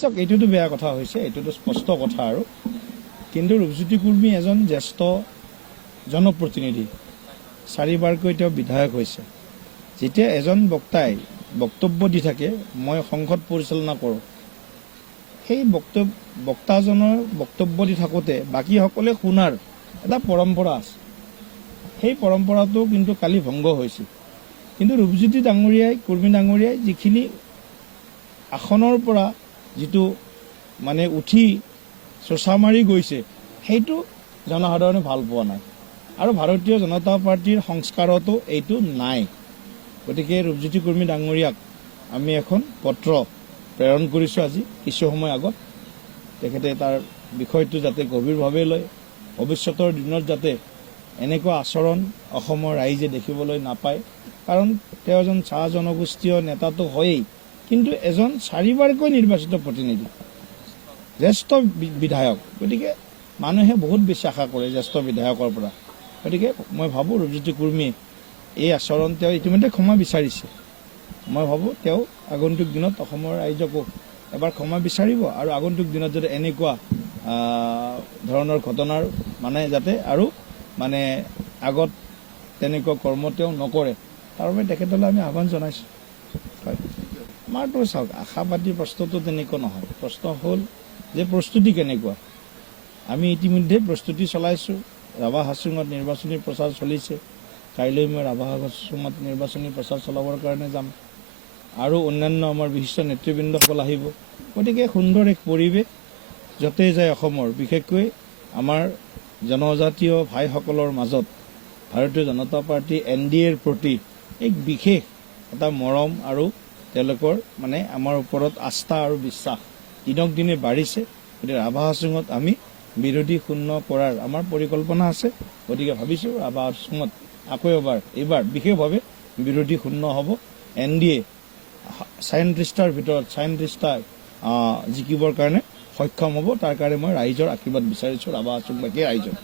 চাওক, এইটোতো বেয়া কথা হৈছে, এইটোতো স্পষ্ট কথা আৰু। কিন্তু ৰূপজ্যোতি কুৰ্মী এজন জ্যেষ্ঠ জনপ্ৰতিনিধি, 4বাৰকৈ তেওঁ বিধায়ক হৈছে। যেতিয়া এজন বক্তাই বক্তব্য দি থাকে, মই সংসদ পৰিচালনা কৰোঁ, সেই বক্তাজনৰ বক্তব্য দি থাকোঁতে বাকীসকলে শুনাৰ এটা পৰম্পৰা আছে। সেই পৰম্পৰাটো কিন্তু কালি ভংগ হৈছিল। কিন্তু ৰূপজ্যোতি ডাঙৰীয়াই, কুৰ্মী ডাঙৰীয়াই যিখিনি আসনৰ পৰা যিটো মানে উঠি চোচা মাৰি গৈছে, সেইটো জনসাধাৰণে ভাল পোৱা নাই। আৰু ভাৰতীয় জনতা পাৰ্টীৰ সংস্কাৰতো এইটো নাই। গতিকে ৰূপজ্যোতি কুৰ্মী ডাঙৰীয়াক আমি এখন পত্ৰ প্ৰেৰণ কৰিছোঁ আজি কিছু সময় আগত। তেখেতে তাৰ বিষয়টো যাতে গভীৰভাৱে লয়, ভৱিষ্যতৰ দিনত যাতে এনেকুৱা আচৰণ অসমৰ ৰাইজে দেখিবলৈ নাপায়। কাৰণ তেওঁ এজন চাহ জনগোষ্ঠীয় নেতাটো হয়েই, কিন্তু এজন 4বাৰকৈ নিৰ্বাচিত প্ৰতিনিধি, জ্যেষ্ঠ বিধায়ক। গতিকে মানুহে বহুত বেছি আশা কৰে জ্যেষ্ঠ বিধায়কৰ পৰা। গতিকে মই ভাবোঁ ৰূপজ্যোতি কুৰ্মীয়ে এই আচৰণ তেওঁ ইতিমধ্যে ক্ষমা বিচাৰিছে। মই ভাবোঁ তেওঁ আগন্তুক দিনত অসমৰ ৰাইজকো এবাৰ ক্ষমা বিচাৰিব আৰু আগন্তুক দিনত যাতে এনেকুৱা ধৰণৰ ঘটনাৰ মানে যাতে আৰু মানে আগত তেনেকুৱা কৰ্ম তেওঁ নকৰে, তাৰ বাবে তেখেতলৈ আমি আহ্বান জনাইছোঁ। হয়, আমাৰতো চাওক, আশাবাদী প্ৰশ্নটো তেনেকুৱা নহয়। প্ৰশ্ন হ'ল যে প্ৰস্তুতি কেনেকুৱা। আমি ইতিমধ্যে প্ৰস্তুতি চলাইছোঁ। ৰাভা হাছুঙত নিৰ্বাচনী প্ৰচাৰ চলিছে। কাইলৈ মই ৰাভা হাছুঙত নিৰ্বাচনী প্ৰচাৰ চলাবৰ কাৰণে যাম আৰু অন্যান্য আমাৰ বিশিষ্ট নেতৃবৃন্দসকল আহিব। গতিকে সুন্দৰ এক পৰিৱেশ য'তেই যায় অসমৰ, বিশেষকৈ আমাৰ জনজাতীয় ভাইসকলৰ মাজত ভাৰতীয় জনতা পাৰ্টী NDAৰ প্ৰতি এক বিশেষ এটা মৰম আৰু তেওঁলোকৰ মানে আমাৰ ওপৰত আস্থা আৰু বিশ্বাস দিনক দিনে বাঢ়িছে। গতিকে ৰাভা হাছুঙত আমি বিৰোধী শূন্য কৰাৰ আমাৰ পৰিকল্পনা আছে। গতিকে ভাবিছোঁ ৰাভা হাছুঙত আকৌ এইবাৰ বিশেষভাৱে বিৰোধী শূন্য হ'ব। NDA 37টাৰ ভিতৰত 37টা জিকিবৰ কাৰণে সক্ষম হ'ব। তাৰ কাৰণে মই ৰাইজৰ আশীৰ্বাদ বিচাৰিছোঁ ৰাভা হাছুঙবাসী ৰাইজক।